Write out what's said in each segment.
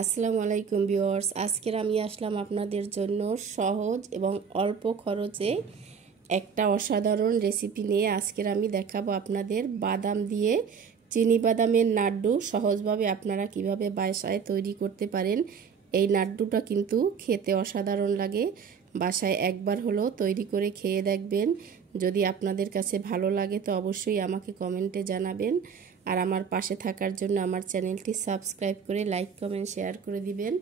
আসসালামু আলাইকুম ভিউয়ার্স, আজকের আমি আসলাম আপনাদের জন্য সহজ এবং অল্প খরচে একটা অসাধারণ রেসিপি নিয়ে। আজকের আমি দেখাবো আপনাদের বাদাম দিয়ে চিনি বাদামের নাড়ু সহজভাবে আপনারা কিভাবে বাসায় তৈরি করতে পারেন। এই নাড়ুটা কিন্তু খেতে অসাধারণ লাগে। বাসায় একবার হলো তৈরি করে খেয়ে দেখবেন। যদি আপনাদের কাছে ভালো লাগে তো অবশ্যই আমাকে কমেন্টে জানাবেন। আর আমার পাশে থাকার জন্য আমার চ্যানেলটি সাবস্ক্রাইব করে লাইক কমেন্ট শেয়ার করে দিবেন।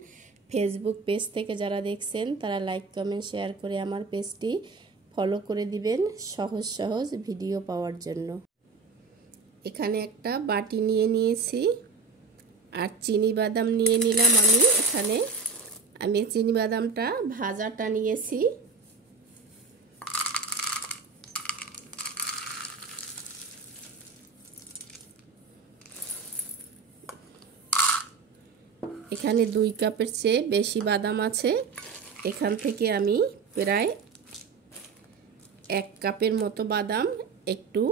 ফেসবুক পেজ থেকে যারা দেখছেন তারা লাইক কমেন্ট শেয়ার করে আমার পেজটি ফলো করে দিবেন সহজ সহজ ভিডিও পাওয়ার জন্য। এখানে একটা বাটি নিয়ে নিয়েছি আর চিনি বাদাম নিয়ে নিলাম। আমি চিনি বাদামটা ভাজাটা নিয়েছি। এখানে 2 কাপের চেয়ে বেশি বাদাম আছে। এখান থেকে আমি প্রায় 1 কাপের মতো বাদাম একটু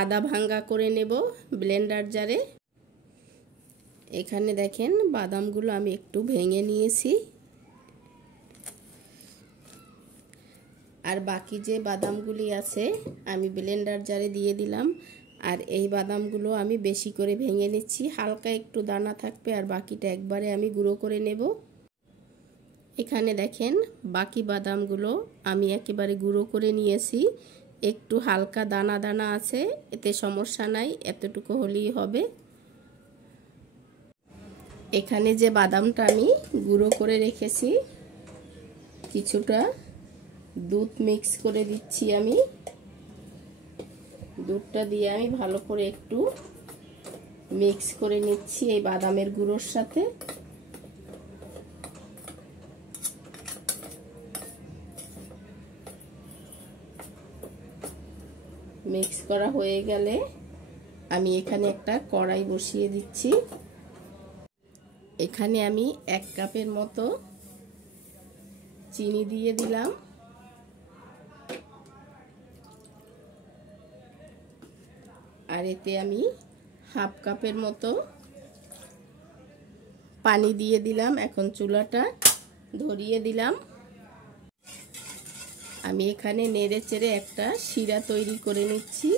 আদা ভাঙ্গা করে নেব ব্লেন্ডার জারে। এখানে দেখেন বাদামগুলো আমি একটু ভেঙে নিয়েছি। আর বাকি যে বাদামগুলি আছে আমি ব্লেন্ডার জারে দিয়ে দিলাম। আর এই বাদামগুলো আমি বেশি করে ভেঙে নিচ্ছি, হালকা একটু দানা থাকবে আর বাকিটা একবারে আমি গুঁড়ো করে নেব। এখানে দেখেন বাকি বাদামগুলো আমি একেবারে গুঁড়ো করে নিয়েছি। একটু হালকা দানা দানা আছে, এতে সমস্যা নাই, এতটুকু হলেই হবে। এখানে যে বাদামটা আমি গুঁড়ো করে রেখেছি, কিছুটা দুধ মিক্স করে দিচ্ছি। আমি দুধটা দিয়ে আমি ভালো করে একটু মিক্স করে নিচ্ছি এই বাদামের গুঁড়োর সাথে। মিক্স করা হয়ে গেলে আমি এখানে একটা কড়াই বসিয়ে দিচ্ছি। এখানে আমি 1 কাপের মতো চিনি দিয়ে দিলাম। আর এতে আমি 1/2 কাপের মতো পানি দিয়ে দিলাম। এখন চুলাটা ধরিয়ে দিলাম। আমি এখানে নেড়ে চেড়ে একটা শিরা তৈরি করে নিচ্ছি।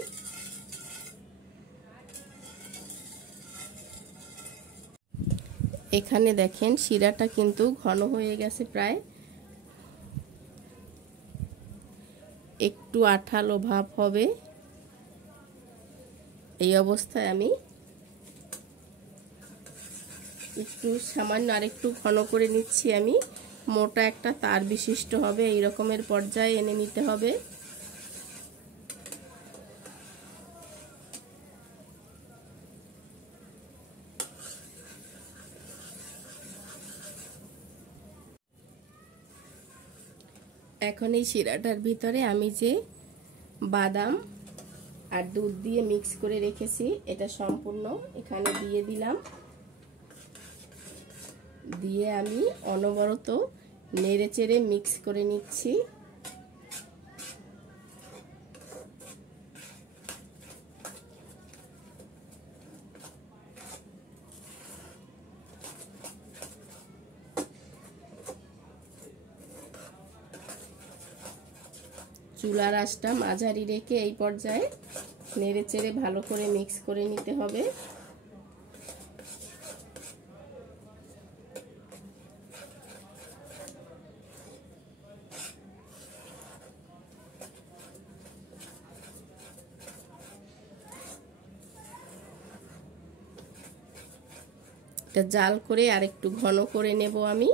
এখানে দেখেন শিরাটা কিন্তু ঘন হয়ে গেছে, প্রায় একটু আঠালো ভাব হবে। এই অবস্থায় আমি একটু সামান্য আরেকটু ঘন করে নিচ্ছি। আমি মোটা একটা তার বিশিষ্ট হবে এই রকমের পর্যায়ে এনে নিতে হবে। এখন এই শিরাটার ভিতরে আমি যে বাদাম আর দুধ দিয়ে মিক্স করে রেখেছি এটা সম্পূর্ণ এখানে দিয়ে দিলাম। দিয়ে আমি অনবরত নেড়ে চেড়ে মিক্স করে নিচ্ছি। চুলার আঁচটা মাঝারি রেখে এই পর্যায়ে নেড়ে চেড়ে ভালো করে মিক্স করে নিতে হবে। এটা জাল করে আর একটু ঘন করে নেব আমি।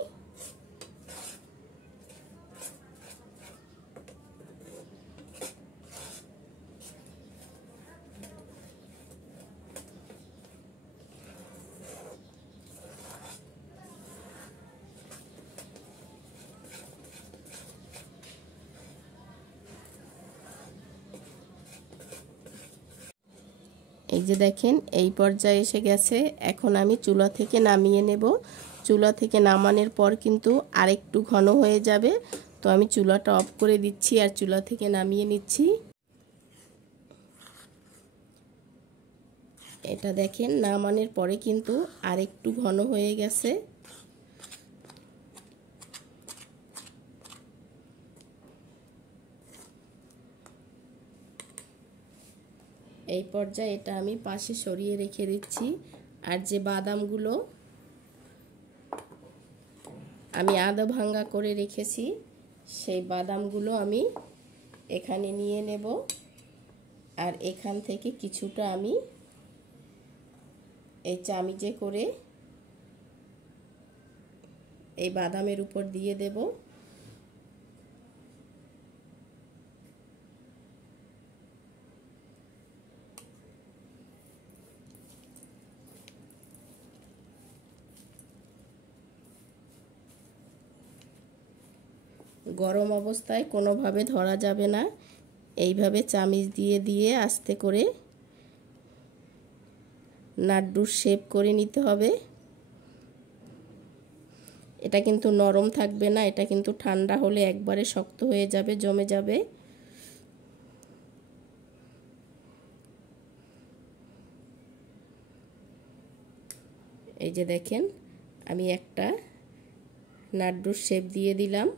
এই যে দেখেন এই পর্যায়ে এসে গেছে। এখন আমি চুলা থেকে নামিয়ে নেব। চুলা থেকে নামানোর পর কিন্তু আরেকটু ঘন হয়ে যাবে, তো আমি চুলাটা অফ করে দিচ্ছি আর চুলা থেকে নামিয়ে নিচ্ছি। এটা দেখেন নামানোর পরে কিন্তু আরেকটু ঘন হয়ে গেছে। এই পর্যায়ে এটা আমি পাশে সরিয়ে রেখে দিচ্ছি। আর যে বাদামগুলো আমি আধা ভাঙ্গা করে রেখেছি সেই বাদামগুলো আমি এখানে নিয়ে নেব। আর এখান থেকে কিছুটা আমি এই চামিচে করে এই বাদামের উপর দিয়ে দেব। গরম অবস্থায় কোনোভাবে ধরা যাবে না, এইভাবে চামিচ দিয়ে দিয়ে আস্তে করে লাড্ডুর শেপ করে নিতে হবে। এটা কিন্তু নরম থাকবে না, এটা কিন্তু ঠান্ডা হলে একবারে শক্ত হয়ে যাবে, জমে যাবে। এই যে দেখেন আমি একটা লাড্ডুর শেপ দিয়ে দিলাম।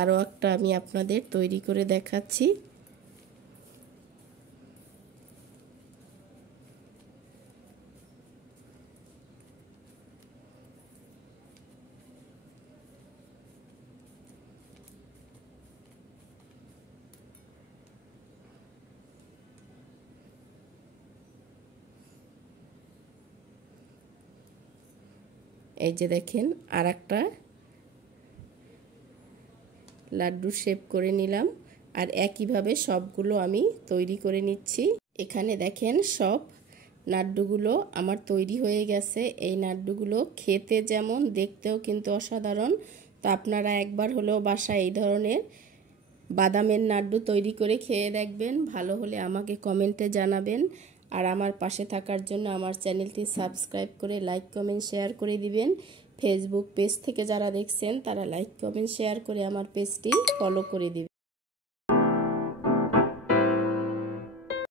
আরও একটা আমি আপনাদের তৈরি করে দেখাচ্ছি। এই যে দেখেন আর একটা লাড্ডু শেপ করে নিলাম। আর একইভাবে সবগুলো আমি তৈরি করে নিচ্ছি। এখানে দেখেন সব লাড্ডুগুলো আমার তৈরি হয়ে গেছে। এই লাড্ডুগুলো খেতে যেমন, দেখতেও কিন্তু অসাধারণ। তো আপনারা একবার হলেও বাসায় এই ধরনের বাদামের লাড্ডু তৈরি করে খেয়ে দেখবেন। ভালো হলে আমাকে কমেন্টে জানাবেন। আর আমার পাশে থাকার জন্য আমার চ্যানেলটি সাবস্ক্রাইব করে লাইক কমেন্ট শেয়ার করে দিবেন। ফেসবুক পেজ থেকে যারা দেখছেন তারা লাইক কমেন্ট শেয়ার করে আমার পেজটি ফলো করে দিবেন।